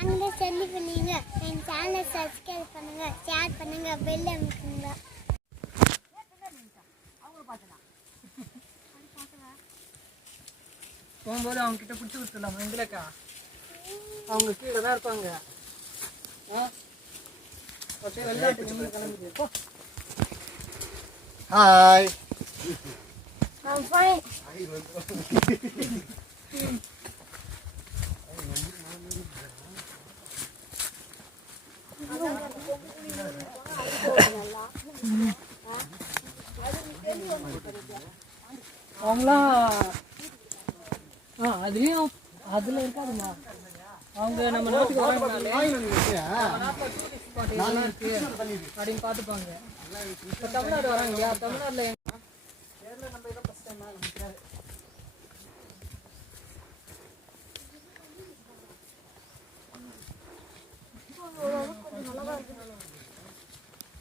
நாங்களே சொல்லி பண்ணீங்க. என் சேனலை சப்ஸ்கிரைப் பண்ணுங்க, ஷேர் பண்ணுங்க, பெல் அமுக்குங்க. போகும்போது அவங்க கிட்ட பிடிச்சி கொடுத்துடலாமா எங்களுக்கா? அவங்க கீழே தான் இருப்பாங்க. ஹாய். I'm fine. அவங்களாம் அதுலேயும் அதில் இருக்காதுமா. அவங்க நம்ம நாட்டுக்கு வராங்கனாலே எல்லாம் இருக்கு அப்படின்னு பார்த்துப்பாங்க. இப்போ தமிழ்நாடு வராங்க இல்லையா, தமிழ்நாட்டில்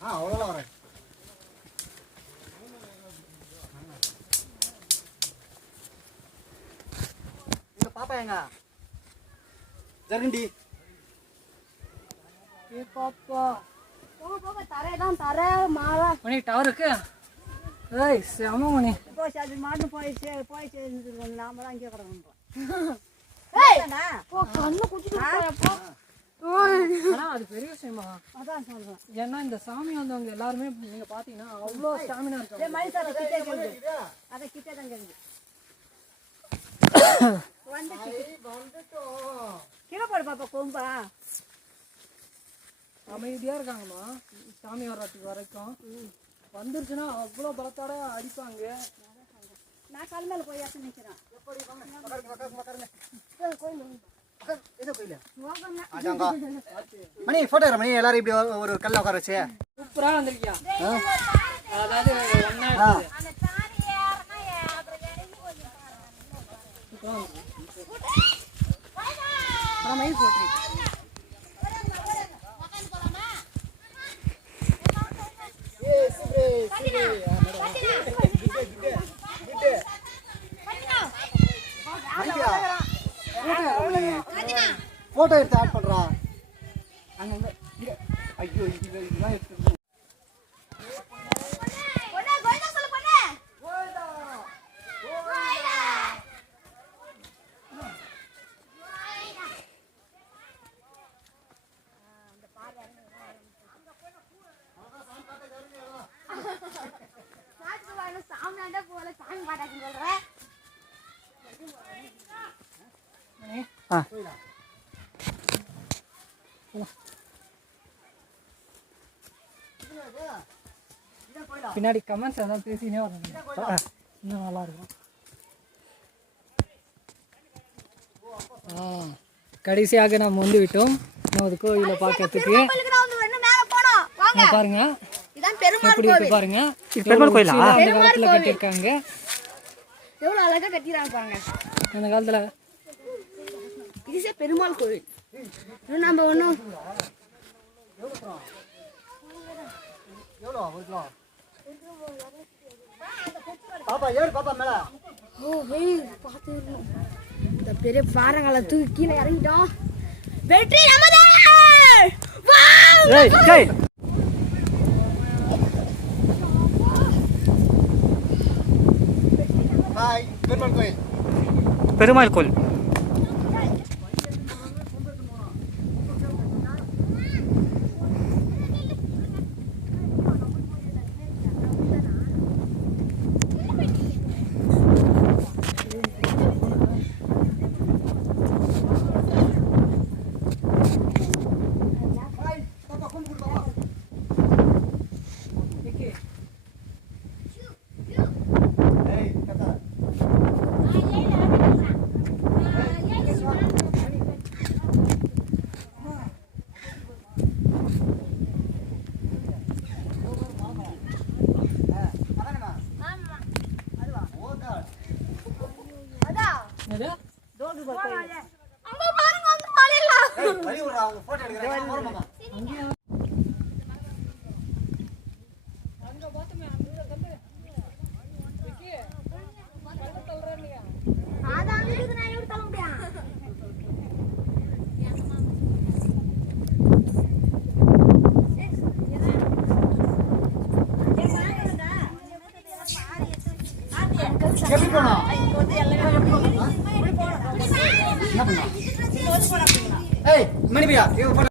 அவ்வளோதான் வரேன். எங்க பாப்பா எங்க ஜர்கண்டி பாப்பா தரேதான் தர மாறா மணி டவருக்கு ஏய் செம மணி போய் அது மாட்டு போயிடுச்சு நாம தான் இங்கே கிடக்கணும். கண்ணு குடிச்சிட்டு ஆனா அது பெரிய விஷயமா. அதான் சொல்றேன். ஏன்னா இந்த சாமி வந்தவங்க எல்லாருமே நீங்க பாத்தீங்கன்னா அவ்வளோ ஸ்டாமினா இருக்கும். மனுஷால கிட்டே கேள்வி அதை கிட்டே தான் கேள்வி கீழே போடு பாப்பா கொம்பா. அமைதியா இருக்காங்கம்மா சாமி வர்றதுக்கு வரைக்கும். வந்துருச்சுன்னா அவ்வளோ பலத்தோட அடிப்பாங்க. நான் கல் மேலே போய் ஏற்ற நிற்கிறேன். மணி போட்டோ மணி எல்லாரும் இப்படி ஒரு கல்ல உட்கார வச்சு சூப்பரா வந்திருக்கியா? அதாவது மயில் போட்டு போட்டோ எடுத்து ஆட் பண்றா. அங்க ஐயோ இதெல்லாம் எடுத்து பின்னாடி கமெண்ட்ஸ் எதாவது பேசினே வரணும். இன்னும் நல்லா இருக்கும். கடைசியாக நாம் வந்து விட்டோம் நமது கோயிலை பார்க்கறதுக்கு. பாருங்க எப்படி இருக்கு பாருங்க. பெருமாள் கோயிலா அந்த காலத்துல கட்டியிருக்காங்க. எவ்வளோ அழகாக கட்டிடுறாங்க பாருங்க. அந்த காலத்துல இது பெருமாள் கோயில். நம்ம ஒன்றும் எவ்வளோ பாப்பா ஏறு பாப்பா மேல. பார்த்து இந்த பெரிய பாறைங்களை தூக்கி கீழே இறங்கிட்டோம். வெற்றி நமதே. ஹாய். பெருமாள் கோயில். பெருமாள் கோயில். ஏய் மணி பையா இவன் போட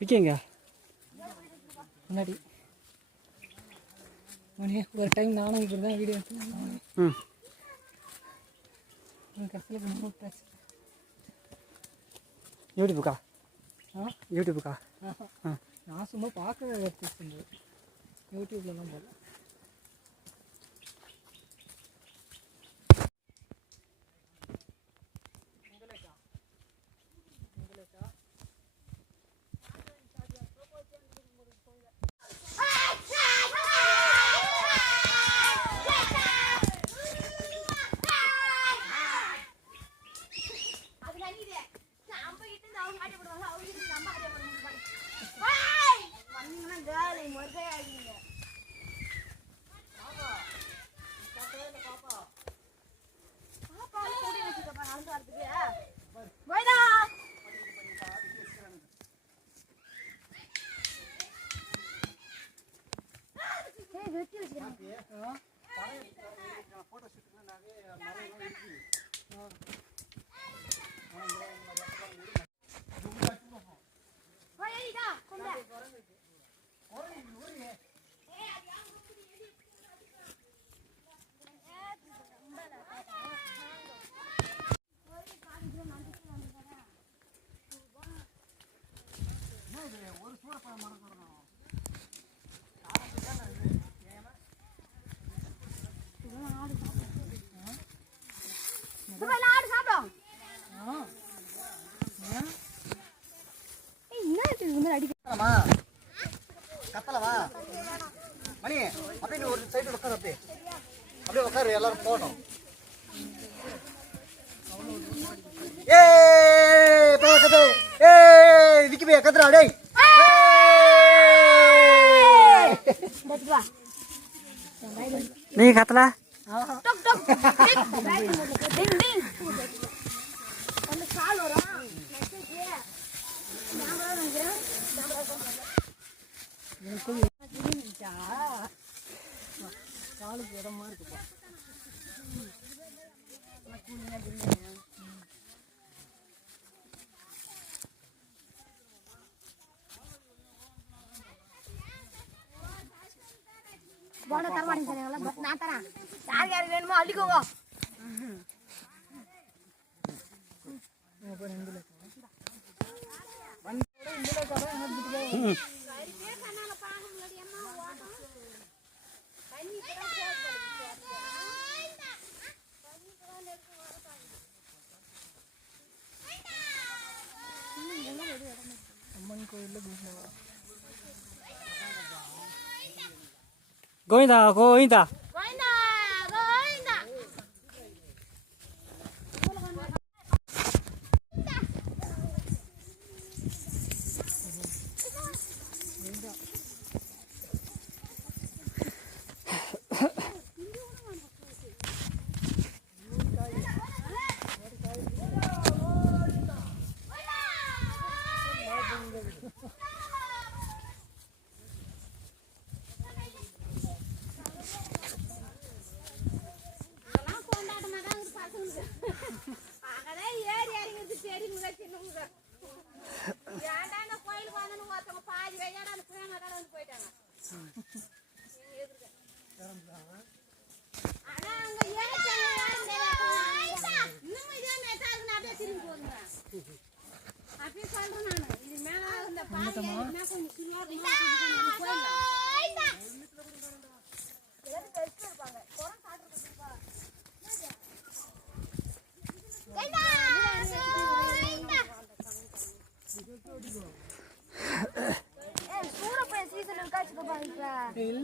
விற்கங்க முன்னாடி மணி ஒரு டைம் நானும் இப்படி தான் வீடியோ எடுத்து கடைசியில் போட்டாச்சு. யூடியூபுக்கா ஆ யூடியூபுக்கா நான் சும்மா பார்க்கவே எடுத்து யூடியூப்லலாம் போடல. கத்தலவா மணி அப்படியே ஒரு சைடு உட்காரு, அப்படியே உட்காரு, எல்லாரும் போட்டோம். விக்கி பையா கத்துறா டேய். நீ கத்தல காலுக்கு இடமா இருக்குப்பா. போன தரமாட்டேங்க சொன்னீங்களா, நான் தரேன். யார் யாருக்கு வேணுமோ அள்ளிக்கோங்க. அம்மன் கோயிலில் கோவிந்தா கோவிந்தா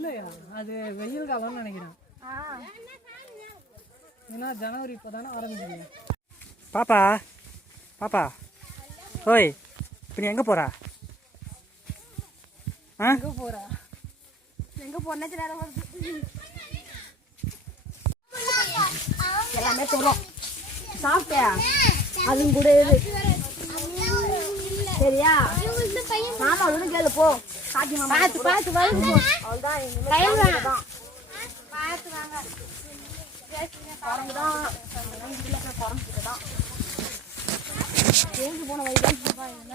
இல்லையா அது வெயில் காலம்னு நினைக்கிறேன். ஏன்னா ஜனவரி இப்போதானே ஆரம்பிக்குது. பாப்பா பாப்பா ஓய் இப்போ நீ எங்கே போகிறா? ஆ எங்கே போகிறா? எங்க பொண்ணாச்சு நேரம் வருது. எல்லாமே தரும். சாப்பிட்டியா? அதுவும் கூட இரு. சரியா? மாமா ஒண்ணு கேளு போ. காட்டி மாமா. பார்த்து வந்து போ. அவ்வளவுதான் இனிமே தான். பார்த்து வாங்க. குரங்குதான். குரங்குகிட்ட தான். தேங்கி போன வழி தான் போப்பா. என்ன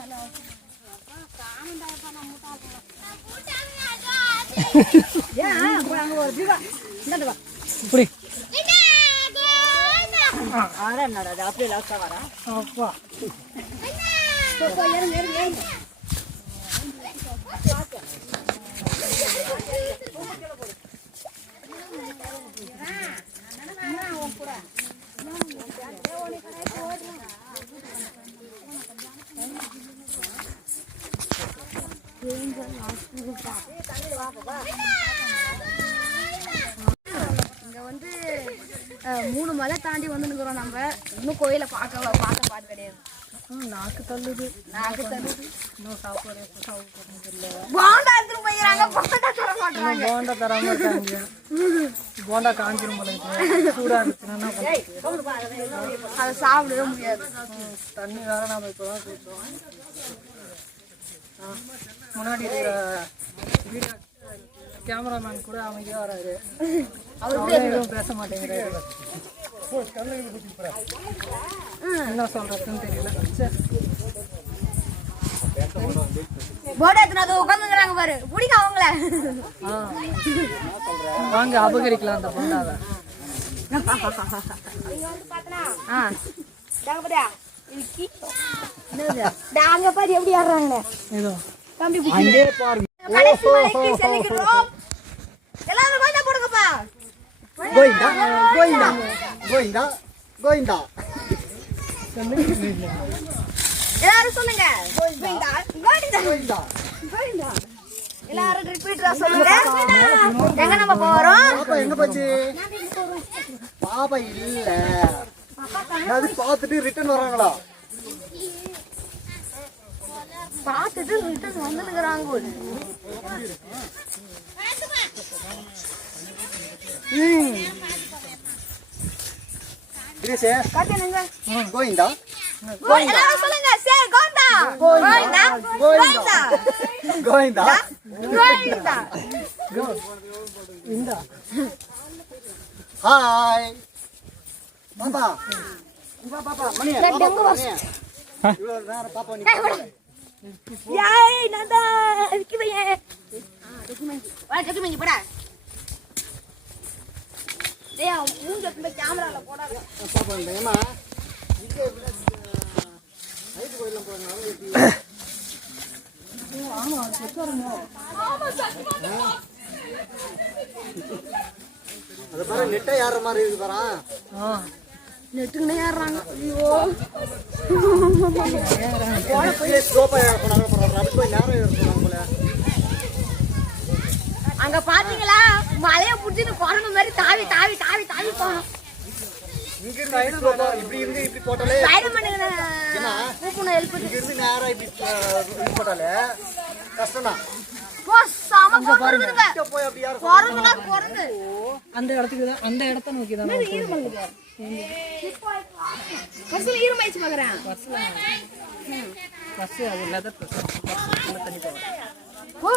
ஏன் போய் அங்க ஒரு தீபா இந்தாண்டு வா. இப்படி என்னடா அது அப்படியே லாஸ்டா வரா. அப்பா இங்க வந்து 3 மலை தாண்டி வந்து நிக்கிறோம். நம்ம இன்னும் கோயிலை பார்த்த பாட்டு கிடையாது. நாக்கு தள்ளுது. இன்னும் சாப்பாடு போண்டா எடுத்துட்டு போயிடறாங்க. போண்டா தர மாட்டாங்க. போண்டா தராம இருக்காங்க. போண்டா காஞ்சிரும் போல இருக்கு. சூடா இருந்துச்சுன்னா அதை சாப்பிடவே முடியாது. தண்ணி வேற நாம இப்பதான் குடிச்சோம். முன்னாடி இருக்கிற வீடியோ கேமராமேன் கூட அமைதியா வராரு. அவரு எதுவும் பேச மாட்டேங்கிறாரு. என்ன சொல்றதுன்னு தெரியல. போண்டா எடுத்துட்டு உட்காந்துங்கிறாங்க பாரு. பிடிக்கும் அவங்கள. வாங்க அபகரிக்கலாம் அந்த போண்டாவை. அங்க பாரு எப்படி ஆடுறாங்க. ஏதோ தம்பி பாருங்க. கடைசி மலைக்கு செல்கிறோம். எல்லாரும் கோயிந்தா போடுங்கப்பா. கோயிந்தா கோயிந்தா கோயிந்தா கோயிந்தா எல்லாரும் சொல்லுங்க. கோயிந்தா கோயிந்தா கோயிந்தா கோயிந்தா. எல்லாரும் ரிப்பீட்டரா சொல்லுங்க. எங்க நம்ம போறோம்? பாப்பா எங்க போச்சு? பாப்பா இல்ல. அது பார்த்துட்டு ரிட்டர்ன் வராங்களா? பார்த்துட்டு ரிட்டர்ன் வந்துருக்காங்க. தினேஷ் காட்டுங்க. கோயிந்தா எல்லாரும் சொல்லுங்க. சே கோயிந்தா கோயிந்தா கோயிந்தா கோயிந்தா கோயிந்தா. ஹாய் பாப்பா பாப்பா மணி இவ்வளவு நேரம் பாப்பா நீ ஏய் நந்தா இதுக்கு பையே. டெக்குமெண்ட் போடா. டேய் மூஞ்ச இந்த கேமரால போடாத. பாப்பா ஏமா இங்க ஐட்டு கோயில்ல போறனால ஆமா செக்காரங்க. அது பாரு நெட்டை யார மாதிரி இருக்கு பாரா. நெட்டுக்குனே ஏறாங்க. ஐயோ போட போய் ஸ்லோப்பா ஏற போறாங்க போறாங்க. அப்படி போய் நேரா ஏற போறாங்க போல. அங்க பாத்தீங்களா மலைய புடிச்சிட்டு கொரங்கு மாதிரி தாவி தாவி தாவி தாவி போறோம். இங்க இருந்து ஸ்லோப்பா இப்படி இருந்து இப்படி போட்டாலே ஸ்பைடர்மேனுக்கு கூப்புன ஹெல்ப் இங்க இருந்து நேரா இப்படி இது போட்டாலே கஷ்டம் தான். போ சாம கொரங்குங்க. இங்க போய் அப்படி யார கொரங்குனா கொரங்கு. அந்த இடத்துக்கு தான் அந்த இடத்த நோக்கி தான் ஈரமல்லுங்க. பஸ்ல ஈரமாயிச்சு பாக்குறேன். பஸ் அது லெதர் பஸ் உள்ள தண்ணி போகும். போ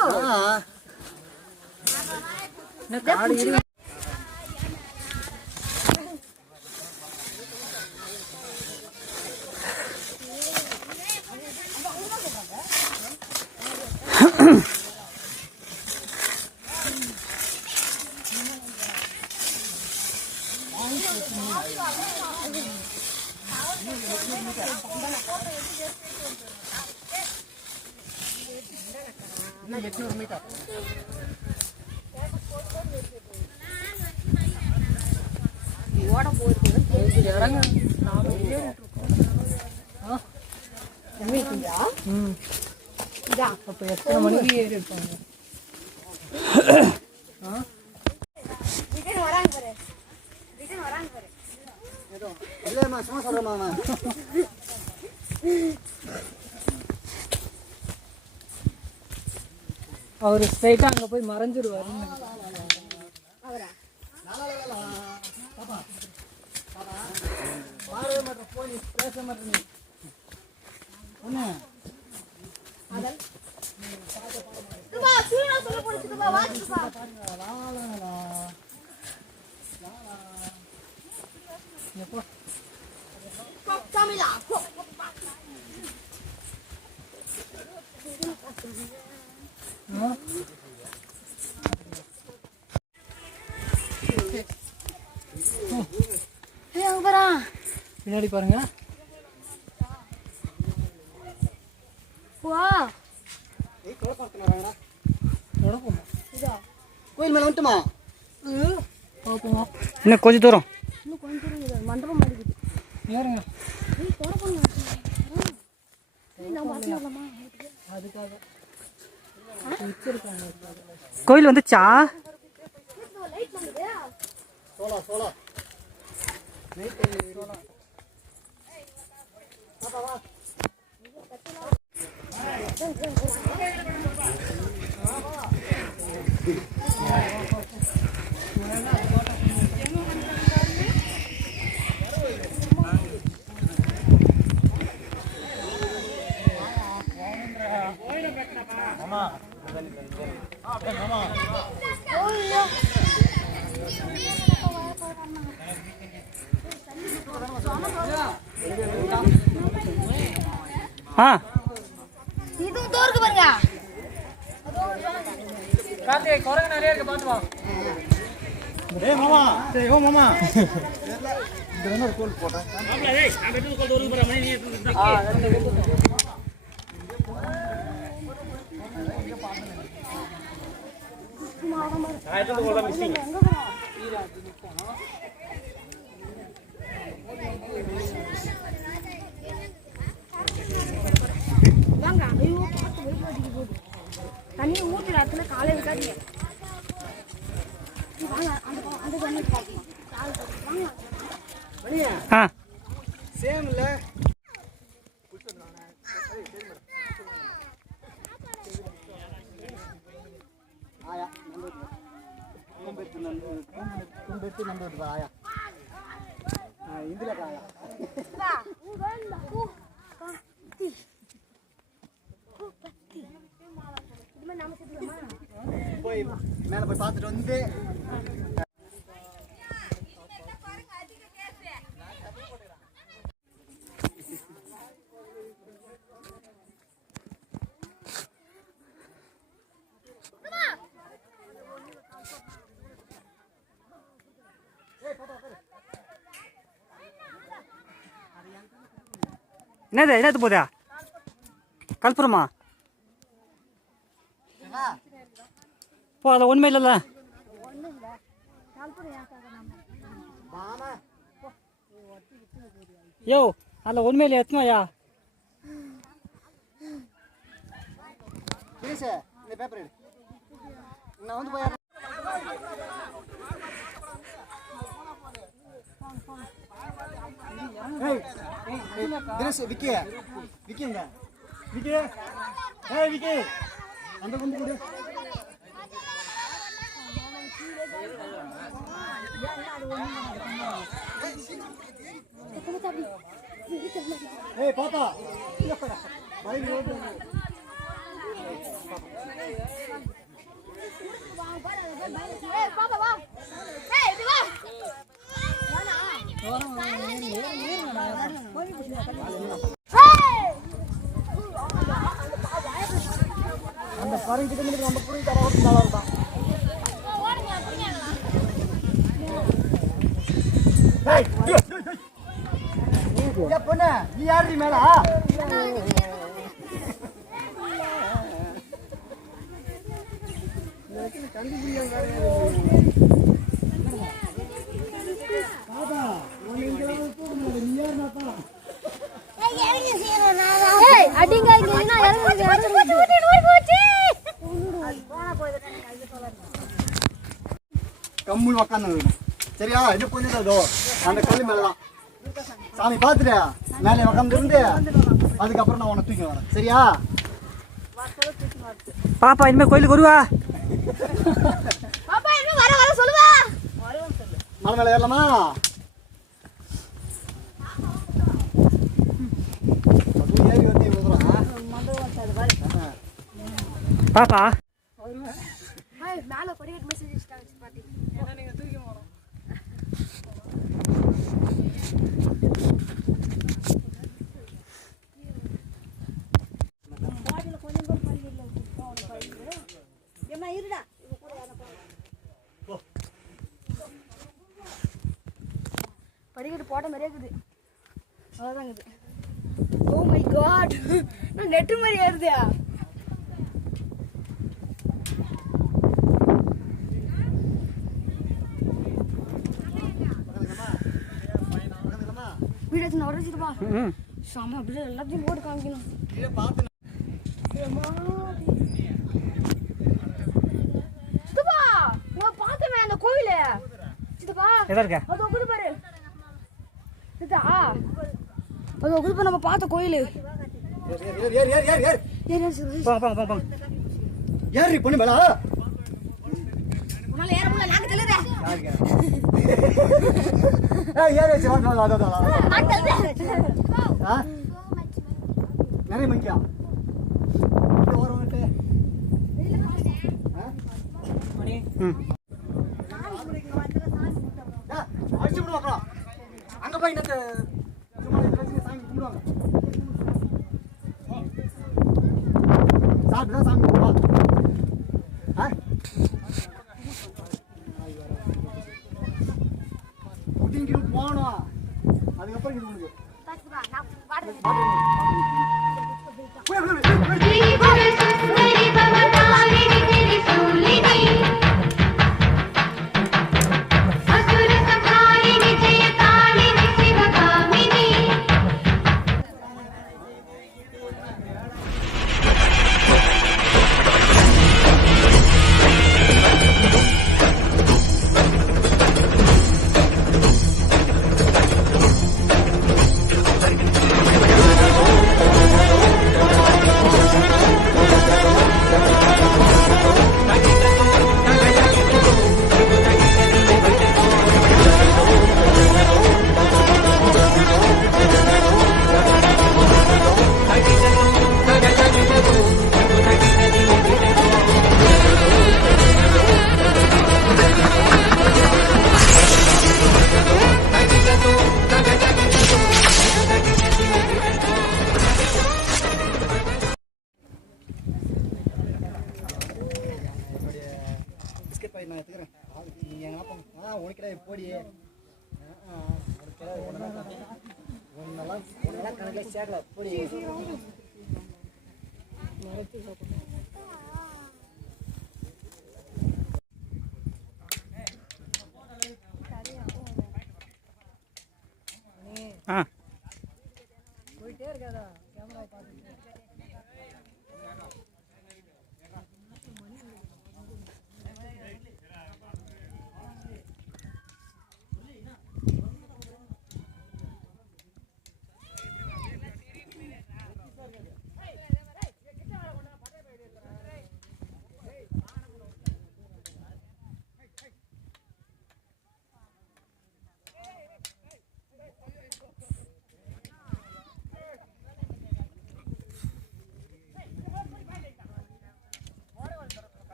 என்ன காடு இருக்கு. ஓட போயிருக்கு. இறங்க அப்போ எத்தனை மணிக்கு ஏறி இருப்பாங்க? ரிட்டர்ன் வராங்க பாரு. ரிட்டர்ன் வராங்க பாரு. இல்லைம்மா சும்மா சொல்கிறேம்மா. அவர் ஸ்ட்ரைட்டாக அங்கே போய் மறைஞ்சிருவாரு. அவரா? மாறவே மாட்டேன், போய் பேச மாட்டேன் நீ. ஒன்று துபா சூனா சொல்ல போடுச்சு துபா வா துபா. எப்போ தமிழா போ. அங்க பாரா. பின்னாடி பாருங்க. வா நடக்கும். கோயில் மேலே வந்துட்டுமா? பார்ப்போமா? இன்னும் கொஞ்சம் தூரம். இன்னும் கொஞ்சம் தூரம் இருக்குது. மண்டபம் மாட்டிக்குது. ஏறுங்க. ஏய் போற போறோம். நான் மாட்டலாமா? அதுக்காக வச்சிருக்காங்க. கோயில் வந்துச்சா? லைட் பண்ணுது. சோலா சோலா ஆ இதுவும் தோருக்கு பாருங்க. கார்த்திகை குரங்கு நிறைய இருக்கு, பார்த்து வா. ஏய் மாமா, ஏய் ஓ மாமா. இந்த என்ன கோல் போட்டேன். வாங்க. ஐயோ பார்த்து வெயிட் அடிக்க போகுது. தண்ணி ஊற்றுற இடத்துல காலை இருக்காதீங்க. வாங்க அந்த தண்ணி பார்க்கலாம். வாங்க மணியா ஆ சேம் இல்லை. ஆயா நம்பர் நம்பர் ஆயா இதில் காயா போய் மேலே போய் பார்த்துட்டு வந்து என்னது போதா கல்புரமா? போ, அதில் ஒன்றுமே இல்லைல்ல. யோ அதில் ஒன்றுமே இல்லை, எத்தனாயா? இந்த பேப்பர் எடு. நான் வந்து போய் தினேஷ் விக்கி விக்கிங்க விக்கி ஏய் விக்கி அந்த கொண்டு கொடு. ஏய் பாப்பா பைக் ஓடு. ஏய் பாப்பா வா. ஏய் இது வா. அந்த பறந்து கிட்ட நம்ம புடி தர ஓட்டு நல்லா இருக்கும். ஏய் பொண்ணு நீ யாரு மேல? அடிங்க இறங்க கம்முன்னு உக்காந்து சரியா? இன்னும் கொஞ்சம் தான் இதோ அந்த கல் மேலதான் சாமி பார்த்துட்டு மேலே உக்காந்துருந்து அதுக்கப்புறம் நான் உன்னை தூக்கி வரேன் சரியா? பாப்பா இனிமேல் கோயிலுக்கு வருவா? பாப்பா இன்னும் வர வர சொல்லுவா. மலை மேலே ஏறலாமா? ஏறி வந்து இவ்வளோ பாப்பா மேல படிக்கட்டு மெசேஜ் பாட்டி ஏன்னா நீங்கள் தூக்கி போகணும். படிக்கட்டு போட்ட மாதிரியே இருக்குது. அவ்வளோதான் இருக்குது. ஓ மை காட், நான் நெட்டு மாதிரி ஏறுது. வீடியோ எடுத்து உடச்சிட்டுப்பா. ம் சாமி அப்படியே எல்லாத்தையும் போட்டு காமிக்கணும். சித்தப்பா நான் பார்த்தேன் அந்த கோவில. சித்தப்பா எதா இருக்க? அது உக்குது பாரு. சித்தா அது உக்குது பாரு நம்ம பார்த்த கோயில். போங்க போங்க போங்க போங்க. ஏறி பொண்ணு மேல உன்னால ஏற முடியல. நாக்கு தள்ளுற. ஏறி வச்சு வாங்க நாக்கு தள்ளுற. நிறைய மணிக்கா மணி ம் அடிச்சு விடுவாங்களா? அங்க போய் இந்த சும்மா சாமி கும்பிடுவாங்க. சாப்பிட்டு தான் சாமி கும்பிடுவாங்க. புட்டிங்கிட்டு போகணும். அதுக்கப்புறம் இது உங்களுக்கு நான் எடுத்துக்கிறேன். நீங்க எங்கன்னா போங்க. உனக்கிட்ட போடி ஒன்னெல்லாம் கணக்கில் சேரல போடி. ஆ போயிட்டே இருக்காதா கேமரா பார்த்துட்டு.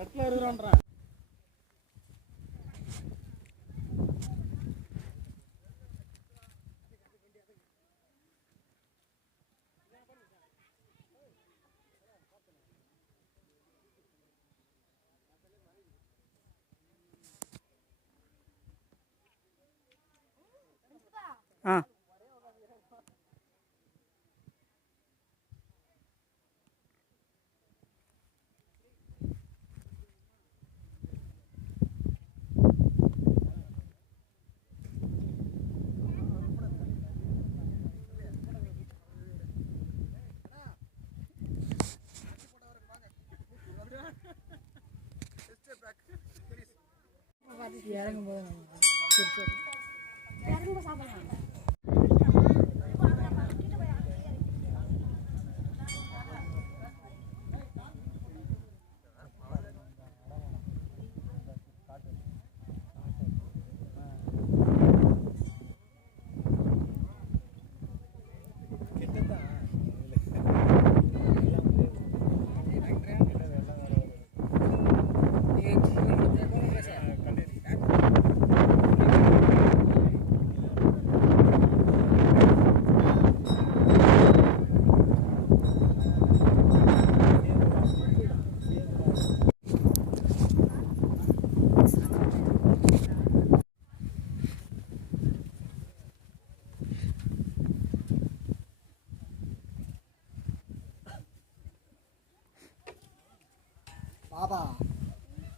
இடத்துல இருக்கிறோன்ற ஆ இறங்கும் போது நம்ம குடிச்சிடலாம். இறங்கும்போது சாப்பிடலாம். பாபா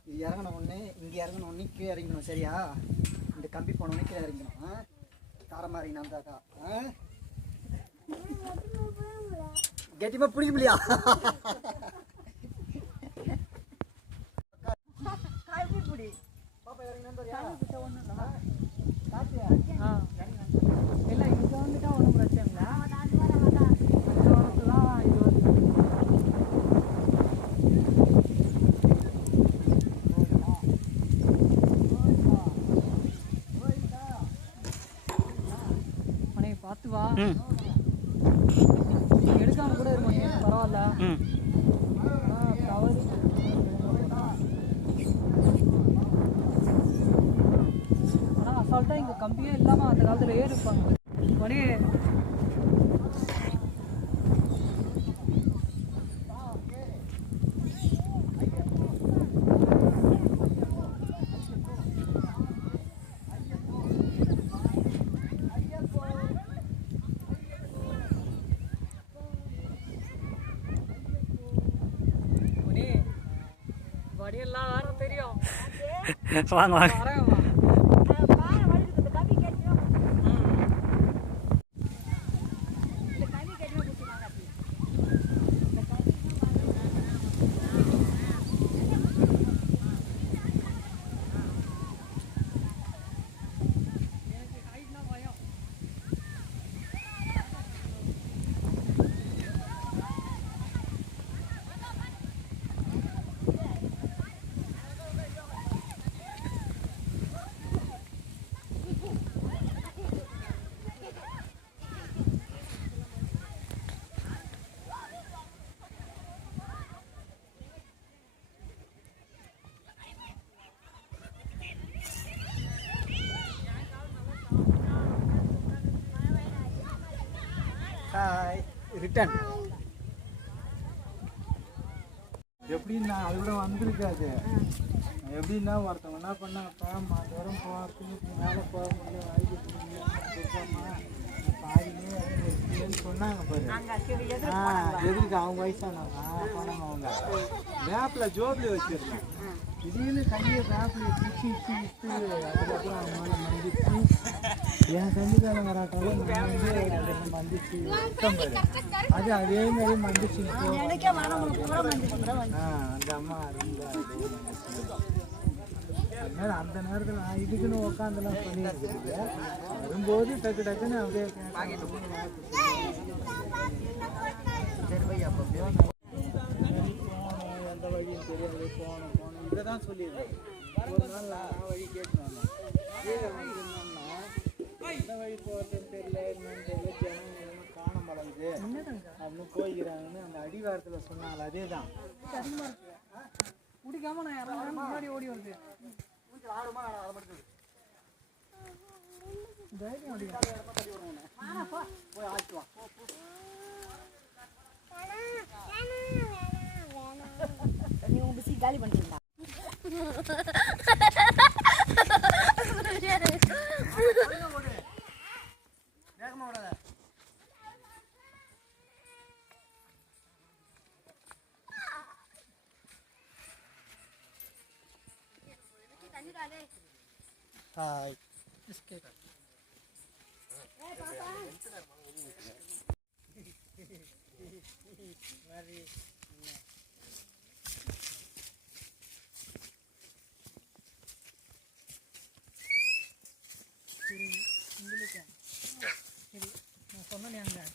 இது இறங்கின உடனே இங்கே இறங்கின உடனே கீழே இறங்கணும் சரியா? இந்த கம்பி போன உடனே கீழே இறங்கணும். தாரமா இறங்கினா தாக்கா கெட்டிமா பிடிக்க முடியா? பாப்பா இறங்கினா இல்லை இங்கே வந்துட்டா ஒன்றும் பிரச்சனை இல்லை. அடுத்த வாரத்துலாம் இது வந்து மணி பார்த்து வா. ம் எடுக்காம கூட இருக்கும் பரவாயில்ல. ம் தவறு ஆனால் அசால்ட்டாக இங்கே கம்பியே இல்லாமல் அந்த காலத்தில் ஏறி இருப்பாங்க. மணி மணி வடியெல்லாம் வேற தெரியும். வாங்க வாங்க. வரேன் வா. ரிட்டன் எப்படின்னா அது கூட வந்திருக்காது. எப்படின்னா ஒருத்தவங்க என்ன பண்ணாங்கப்பா மாதவரம் போகிறதுக்கு மேலே போக முடியல வாய்ப்பு பாதினே சொன்னாங்க பாரு. எதுக்கு அவங்க வயசானவங்க போனாங்க. அவங்க மேப்பில் ஜோபில் வச்சிருந்தேன். திடீர்னு கையை மேப்பில் பிடிச்சி இட்டு அதுக்கப்புறம் அவங்க மேலே மந்திச்சு என் சந்திக்கான வராட்டாலும் நான் வந்து மந்திச்சு விட்டேன் பாரு. அது அதே மாதிரி மந்திச்சு அந்த அம்மா அதனால அந்த நேரத்தில் நான் இதுக்குன்னு உட்காந்துலாம் பண்ணியிருக்கேன். வரும்போது டக்கு டக்குன்னு அப்படியே எந்த வழியும் தெரியாது. போகணும் இதை தான் சொல்லியிருக்கேன். ஒரு நாள் நான் வழி கேட்டுனாங்க. கீழே வந்துருந்தோம்னா எந்த வழி போகிறதுன்னு தெரியல, என்னன்னு தெரியல, ஜனம் எதுவும் காண மடங்குது அப்படின்னு போய்க்கிறாங்கன்னு அந்த அடிவாரத்தில் சொன்னாங்க. அதே தான் குடிக்காம நான் யாராவது முன்னாடி ஓடி வருது. தைரியம் போய் ஆச்சு வா. நீ உங்க பிசி காலி பண்ணிட்டீங்களா? வேகமா விடாத. ஹாய். அங்க